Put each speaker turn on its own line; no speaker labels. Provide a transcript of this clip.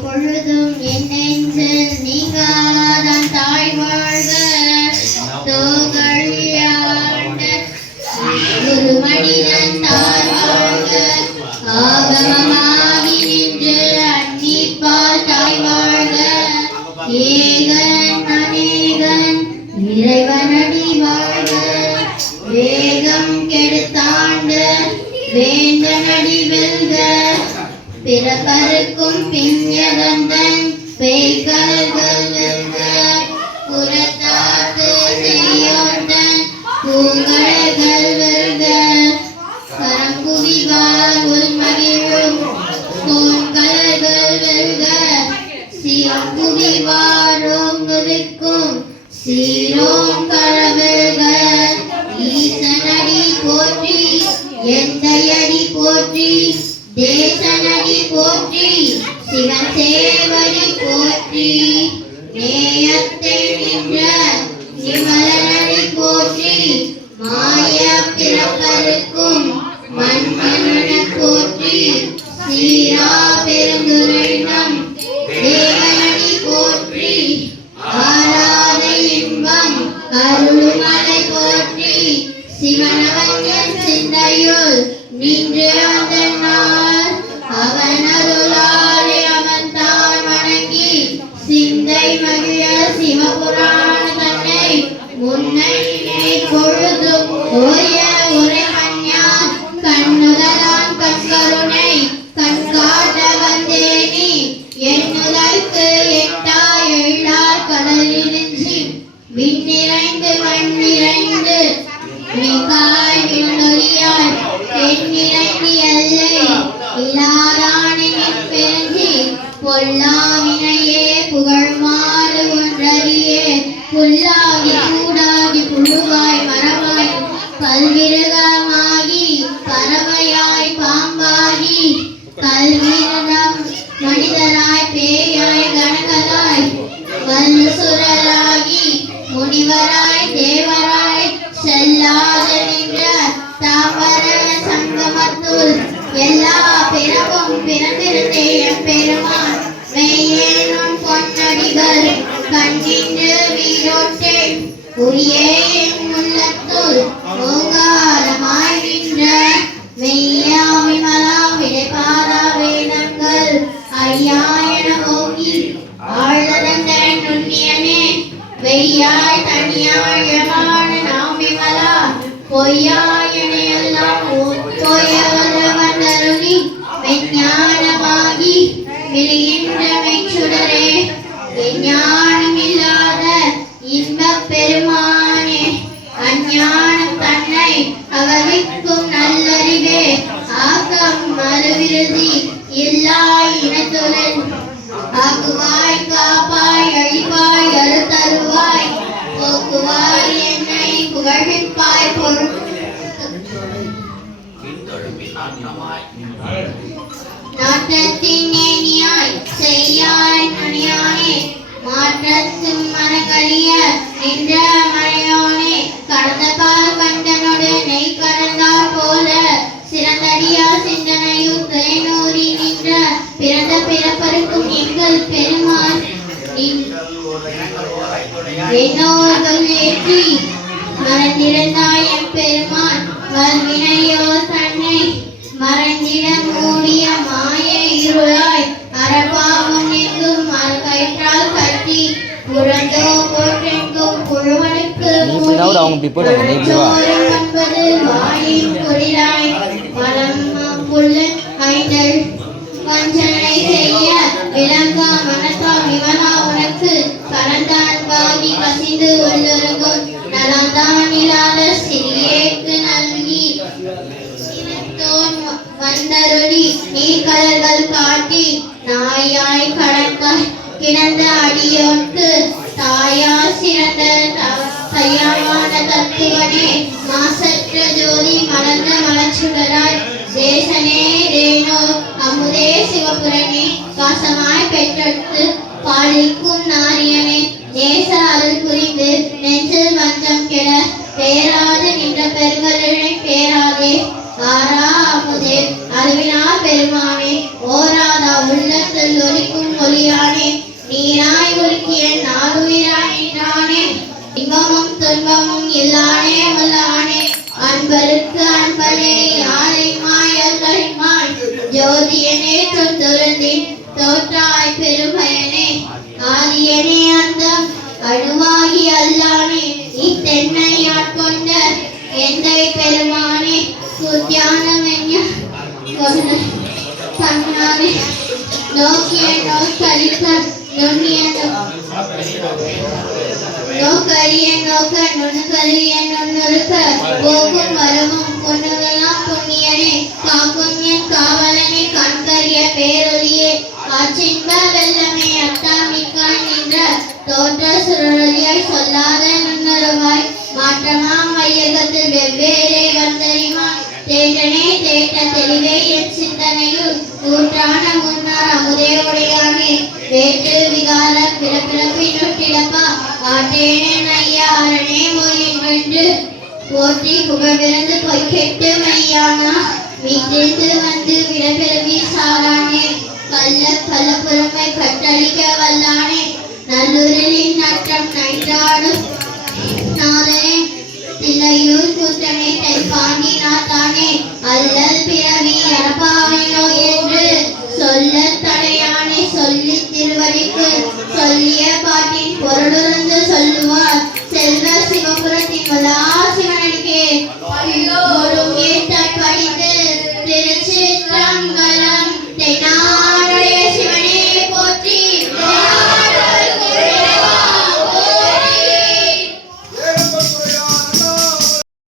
பொழுதும் என் நெஞ்சில் நீங்காதான் தாய் வாழ்க தோகழியாண்ட ஒரு மனிதன் தாய் வாழ்க ஆகமமாகி நின்று அன்னிப்பால் தாய் வாழ்க ஏகன் அநேகன் இறைவனடி வாழ்க. வேகம் கெடுத்தாண்ட வேந்தனடி வெல்க. பிறப்பருக்கும் பிஞ்சகந்தன் பேய்கல்கள் வெல்க நிமலனடி போற்றி மாய பிறப்பருக்கும் மண்மன ஓய உரை மஞ்ஞான் கண்ணுதலான் கண்கருணை கண்காட்ட வந்தேனி என்னுதற்கு எட்டா எழார் கடலினின்றி விண்ணிறைந்து மண்ணிறைந்து மிகாய் விண்ணொலியாய் பெண்ணிறைந்து எல்லை இல்லாதானின் பெருங்கி பொல்லாவினையே தாவர சங்கமத்துள் எல்லா பிறவும் பிறந்திருந்தே பெருமான் மெய்யேனும் பொன்னடிகள் கண்ணின்று வீரோட்டேன் உரியே உள்ளத்துள் ஓங்காரமாய் நின்ற மெய்யா விமலா விடைபாரா வேதங்கள். ஐயா என ஓங்கி ஆழ்ந்ததன் நுண்ணியனே. வெய்யாய் தனியாய் எமான நாம் விமலா பொய்யாய் விழுகின்ற மெச்சுடரே விஞ்ஞானம் இல்லாத இன்பப் பெருமானே அஞ்ஞானம் தன்னை அகழ்விக்கும் நல்லறிவே. ஆக்கம் மறுவிருதி இல்லா இனத்துடன். ஆக்குவாய் காப்பாய் அழிவாய் அறுத்தருவாய். போக்குவாய் என்னை புகழ்விப்பாய் பொருள். நாட்டத்தின் செய்யாய் மாற்றத்தும் நின்ற கடந்த பால் கண்டனோடு நெய் போல சிறந்தடியா சிந்தனையும் நின்ற பிறந்த பிறப்பருக்கும் எங்கள் பெருமான் என்னோர்கள் ஏற்றி மறந்திருந்தாய் என் பெருமான் வல்வினையோ தன்னை மறைந்திட மூடிய மாய இருளாய். சிறியேக்கு நல்கி இனத்தோன் வந்தருளி நீர்கடல்கள் காட்டி நாயாய் கடற்காய் கிடந்த அடியோர்க்கு தாயா சிறந்த த- தத்துவனே மாசற்ற ஜோதி மலர்ந்த மலச்சுடராய் தேசனே ரேணோ அமுதே சிவபுரனே வாசமாய் பெற்றெடுத்து பாலிக்கும் நாரியனே நேச அருள் புரிந்து நெஞ்சில் வஞ்சம் கெட பேராது நின்ற பெருங்கருணை பேராதே ஆரா அமுதே அருவினா பெருமானே ஓராதா உள்ளத்தில் ஒலிக்கும் ஒளியானே நீராய் ஒலிக்கிய நாளுயிராய் நின்றானே இன்பமும் துன்பமும் இல்லானே உள்ளானே. அன்பருக்கு அன்பனே யாரைமாய் அல்லைமாய் ஜோதியனே தொந்துருந்தின் தோற்றாய் பெருமையனே. ஆதியனே அந்த அணுவாகி அல்லானே. இத்தென்னை ஆட்கொண்ட எந்த பெருமானே. சுத்தியானம் என்ன தன்னானே நோக்கிய நோக்கழிக்க நுண்ணிய நோக்கரிய நோக்க நுண்கரிய நுண்ணுருக்க போக்கும் வரமும் பொண்ணுகளாம் புண்ணியனே காக்கும் என் காவலனே கண்கரிய பேரொலியே ஆற்றின்ப வெள்ளமே அட்டாமிக்காய் நின்ற. தோற்ற சொல்லாத மையகத்தில் வெவ்வேறே தேட்டனே தேட்ட தெளிவே என் சிந்தனையில் கூற்றான முன்னார் அமுதே வேட்டு விகார பிறப்பிறப்பினுட்டிடப்பா ஆட்டேனே ஐயா அரணே மொழியின் வென்று போற்றி புகழ்விறந்து பொய்க்கெட்டு மையானா. மீட்டிருந்து வந்து விடப்பிறவி சாரானே. கல்ல பல புறமை கட்டளிக்க வல்லானே. நல்லுரலின் நட்டம் நைட்டாடும் நாதனே. தில்லையூர் கூத்தனே தைப்பாண்டி நாத்தானே. அல்லல் பிற